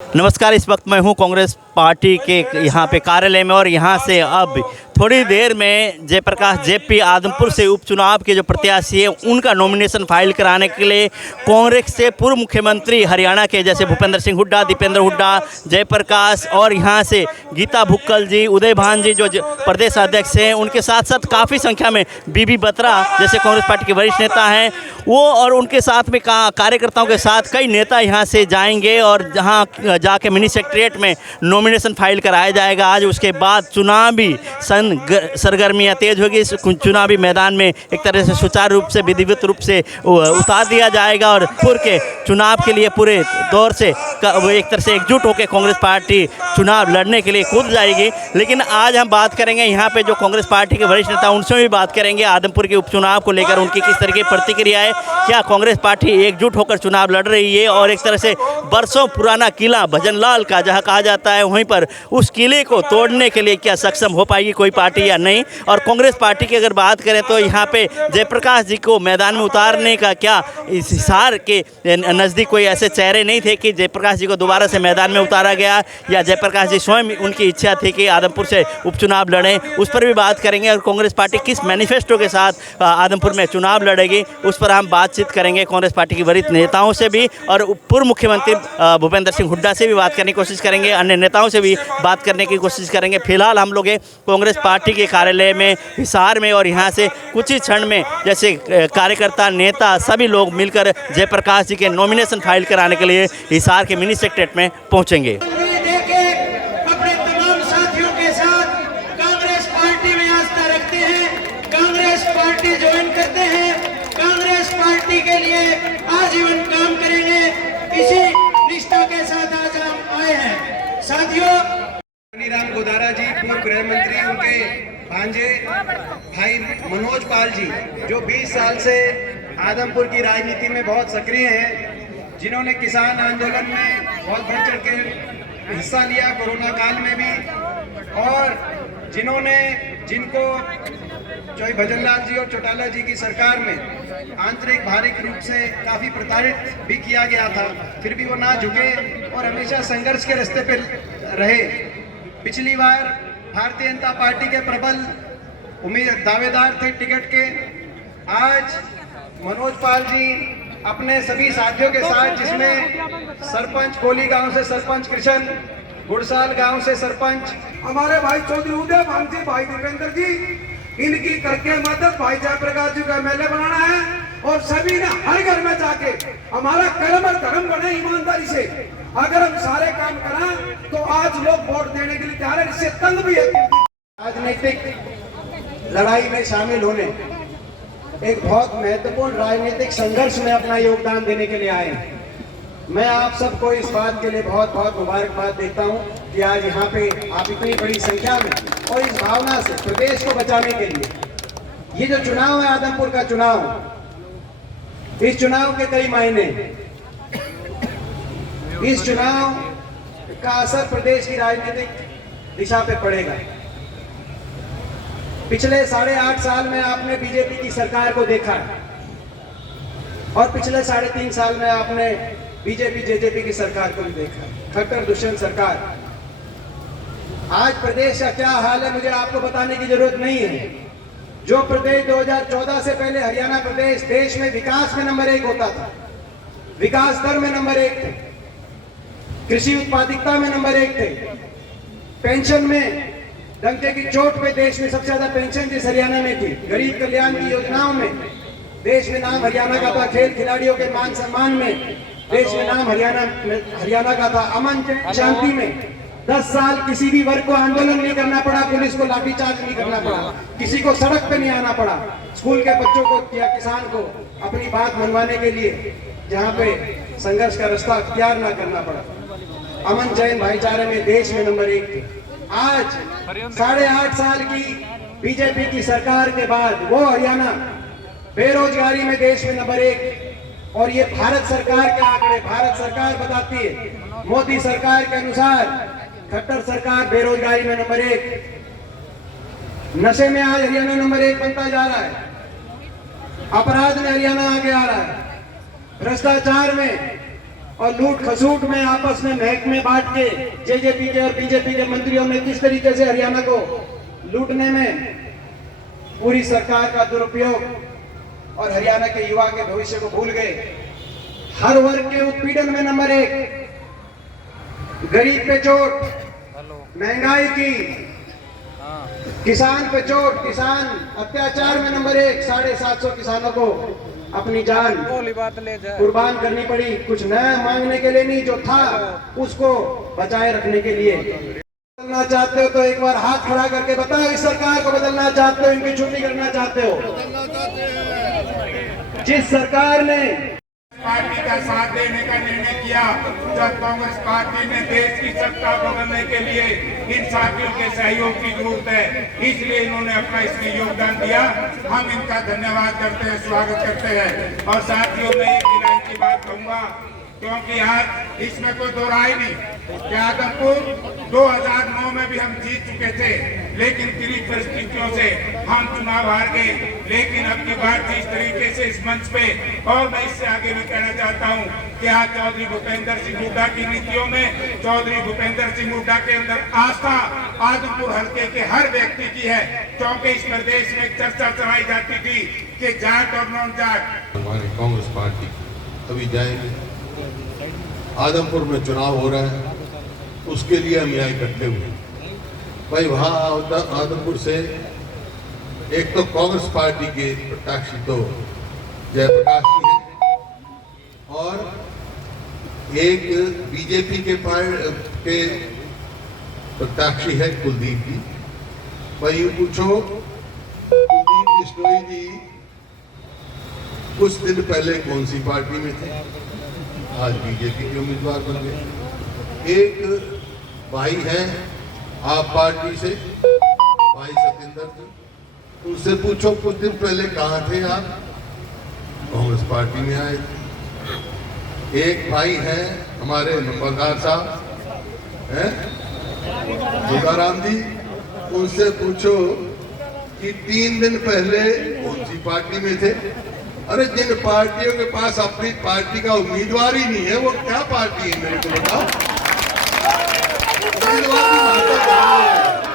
नमस्कार। इस वक्त मैं हूं कांग्रेस पार्टी के यहां पे कार्यालय में और यहां से अब थोड़ी देर में जयप्रकाश जेपी आदमपुर से उपचुनाव के जो प्रत्याशी हैं उनका नॉमिनेशन फाइल कराने के लिए कांग्रेस से पूर्व मुख्यमंत्री हरियाणा के जैसे भूपेंद्र सिंह हुड्डा, दीपेंद्र हुड्डा, जयप्रकाश और यहां से गीता भुक्कल जी, उदय भान जी जो प्रदेश अध्यक्ष हैं, उनके साथ साथ काफ़ी संख्या में बीबी बत्रा जैसे कांग्रेस पार्टी के वरिष्ठ नेता हैं वो, और उनके साथ में कार्यकर्ताओं के साथ कई नेता यहाँ से जाएंगे और जहाँ जाके मिनी सेक्रेटरीट में नॉमिनेशन फाइल कराया जाएगा आज। उसके बाद चुनावी सरगर्मियाँ तेज होगी। इस चुनावी मैदान में एक तरह से सुचारू रूप से विधिवत रूप से उतार दिया जाएगा और पूर्व के चुनाव के लिए पूरे दौर से एक तरह से एकजुट होकर कांग्रेस पार्टी चुनाव लड़ने के लिए कूद जाएगी। लेकिन आज हम बात करेंगे यहाँ पे जो कांग्रेस पार्टी के वरिष्ठ नेता उनसे भी बात करेंगे आदमपुर के उपचुनाव को लेकर उनकी किस तरह की प्रतिक्रिया है, क्या कांग्रेस पार्टी एकजुट होकर चुनाव लड़ रही है और एक तरह से बरसों पुराना किला भजनलाल का जहाँ कहा जाता है वहीं पर उस किले को तोड़ने के लिए क्या सक्षम हो पाएगी कोई पार्टी या नहीं। और कांग्रेस पार्टी की अगर बात करें तो यहाँ पे जयप्रकाश जी को मैदान में उतारने का क्या इस हिसार के नज़दीक कोई ऐसे चेहरे नहीं थे कि जयप्रकाश जी को दोबारा से मैदान में उतारा गया, या जयप्रकाश जी स्वयं उनकी इच्छा थी कि आदमपुर से उपचुनाव लड़ें, उस पर भी बात करेंगे। और कांग्रेस पार्टी किस मैनिफेस्टो के साथ आदमपुर में चुनाव लड़ेगी उस पर हम बातचीत करेंगे कांग्रेस पार्टी के वरिष्ठ नेताओं से भी, और पूर्व मुख्यमंत्री भूपेंद्र सिंह हुड्डा से भी बात करने की कोशिश करेंगे, अन्य नेताओं से भी बात करने की कोशिश करेंगे। फिलहाल हम लोग कांग्रेस पार्टी के कार्यालय में हिसार में, और यहाँ से कुछ ही क्षण में जैसे कार्यकर्ता नेता सभी लोग मिलकर जयप्रकाश जी के नॉमिनेशन फाइल कराने के लिए हिसार के मिनी सेक्रेटरीट में पहुँचेंगे। ज्वाइन करते हैं, कांग्रेस पार्टी के लिए आजीवन काम करेंगे, इसी निष्ठा के साथ आज हम आए हैं। साथियों, राम गोदारा जी पूर्व गृह मंत्री, उनके भांजे भाई मनोज पाल जी जो 20 साल से आदमपुर की राजनीति में बहुत सक्रिय हैं, जिन्होंने किसान आंदोलन में बहुत बढ़ चढ़ के हिस्सा लिया कोरोना काल में भी, और जिनको चौई भजनलाल जी और चौटाला जी की सरकार में आंतरिक बाहरिक रूप से काफी प्रताड़ित भी किया गया था, फिर भी वो ना झुके और हमेशा संघर्ष के रास्ते पे रहे। पिछली बार भारतीय जनता पार्टी के प्रबल दावेदार थे टिकट के। आज मनोज पाल जी अपने सभी साथियों के साथ, जिसमें सरपंच कोली गांव से सरपंच कृष्ण, गुड़साल गांव से सरपंच हमारे भाई चौधरी उदय भान जी, भाई दीपेंद्र जी, इनकी करके मदद भाई जयप्रकाश जी को एमएलए बनाना है, और सभी ने हर घर में जाके हमारा कर्म और धर्म बने ईमानदारी से। अगर हम सारे काम करें तो आज लोग वोट देने के लिए तैयार है, इससे तंग भी है। राजनीतिक लड़ाई में शामिल होने, एक बहुत महत्वपूर्ण राजनीतिक संघर्ष में अपना योगदान देने के लिए आए हैं। मैं आप सबको इस बात के लिए बहुत बहुत मुबारकबाद देता हूं कि आज यहाँ पे आप इतनी बड़ी संख्या में और इस भावना से प्रदेश को बचाने के लिए ये जो चुनाव है, आदमपुर का चुनाव, इस चुनाव के कई मायने, इस चुनाव का असर प्रदेश की राजनीतिक दिशा पे पड़ेगा। पिछले 8.5 साल में आपने बीजेपी की सरकार को देखा है, और पिछले 3.5 साल में आपने बीजेपी जेजेपी की सरकार को भी देखा, खट्टर दुष्यंत सरकार। आज प्रदेश का क्या हाल है मुझे आपको बताने की जरूरत नहीं है। जो प्रदेश 2014 से पहले हरियाणा प्रदेश देश में विकास में नंबर 1 होता था, विकास दर में नंबर 1 थे, कृषि उत्पादकता में नंबर 1 थे, पेंशन में डंके की चोट पे देश में सबसे ज्यादा पेंशन जिस हरियाणा में थी, गरीब कल्याण की योजनाओं में देश में नाम हरियाणा का था, खेल खिलाड़ियों के मान सम्मान में देश में नाम हरियाणा का था, अमन शांति में 10 साल किसी भी वर्ग को आंदोलन नहीं करना पड़ा, पुलिस को लाठीचार्ज नहीं करना पड़ा, किसी को सड़क पे नहीं आना पड़ा, स्कूल के बच्चों को या किसान को अपनी बात मनवाने के लिए जहाँ पे संघर्ष का रास्ता अख्तियार ना करना पड़ा, अमन चैन भाईचारे में देश में नंबर 1 थे। आज 8.5 साल की बीजेपी की सरकार के बाद वो हरियाणा बेरोजगारी में देश में नंबर 1, और ये भारत सरकार के आंकड़े, भारत सरकार बताती है, मोदी सरकार के अनुसार खट्टर सरकार बेरोजगारी में नंबर 1, नशे में आज हरियाणा नंबर 1 बनता जा रहा है, अपराध में हरियाणा आगे आ रहा है, भ्रष्टाचार में और लूट खसूट में आपस में महकमे बांट के जेजेपी के और बीजेपी के मंत्रियों में किस तरीके से हरियाणा को लूटने में पूरी सरकार का दुरुपयोग और हरियाणा के युवा के भविष्य को भूल गए। हर वर्ग के उत्पीड़न में नंबर 1, गरीब पे चोट, महंगाई की, किसान पे चोट, किसान अत्याचार में नंबर 1। 750 किसानों को अपनी जान कुर्बान करनी पड़ी, कुछ नया मांगने के लिए नहीं, जो था उसको बचाए रखने के लिए। बदलना चाहते हो तो एक बार हाथ खड़ा करके बताओ, इस सरकार को बदलना चाहते हो, इनकी छुट्टी करना चाहते हो? जिस सरकार ने पार्टी का साथ देने का निर्णय किया, जब कांग्रेस पार्टी ने देश की सत्ता बदलने के लिए इन साथियों के सहयोग की जरूरत है, इसलिए इन्होंने अपना इसमें योगदान दिया। हम इनका धन्यवाद करते हैं, स्वागत करते हैं। और साथियों में एक लाइन की बात कहूंगा, क्योंकि आज इसमें कोई दो राय नहीं कि आदमपुर 2009 में भी हम जीत चुके थे, लेकिन किन्हीं परिस्थितियों से हम चुनाव हार गए। लेकिन अब की बात जिस तरीके से इस मंच पे, और मैं इससे आगे भी कहना चाहता हूं कि आज चौधरी भूपेंद्र सिंह हुड्डा की नीतियों में, चौधरी भूपेंद्र सिंह हुड्डा के अंदर आस्था आदमपुर हल्के के हर व्यक्ति की है। क्योंकि इस प्रदेश में चर्चा चलाई जाती थी कि जाट और नॉन जाट। हमारी कांग्रेस पार्टी अभी जाएगी, आदमपुर में चुनाव हो रहा है, उसके लिए हम यहाँ इकट्ठे हुए। भाई वहाँ आदमपुर से एक तो कांग्रेस पार्टी के प्रत्याशी तो जयप्रकाश जी हैं और एक बीजेपी के प्रत्याशी है कुलदीप जी। भाई ये पूछो, कुलदीप बिश्नोई जी कुछ दिन पहले कौन सी पार्टी में थे, आज बीजेपी के उम्मीदवार बन गए। एक भाई है आप पार्टी से, भाई सतेंद्र जी, उनसे पूछो कुछ दिन पहले कहाँ थे आप, कांग्रेस पार्टी में आए थे। एक भाई है हमारे नंबरदार साहब हैं दुर्गाराम जी, उनसे पूछो कि 3 दिन पहले कौन सी पार्टी में थे। अरे जिन पार्टियों के पास अपनी पार्टी का उम्मीदवार ही नहीं है, वो क्या पार्टी है मेरे को बताओ। उम्मीदवार की बात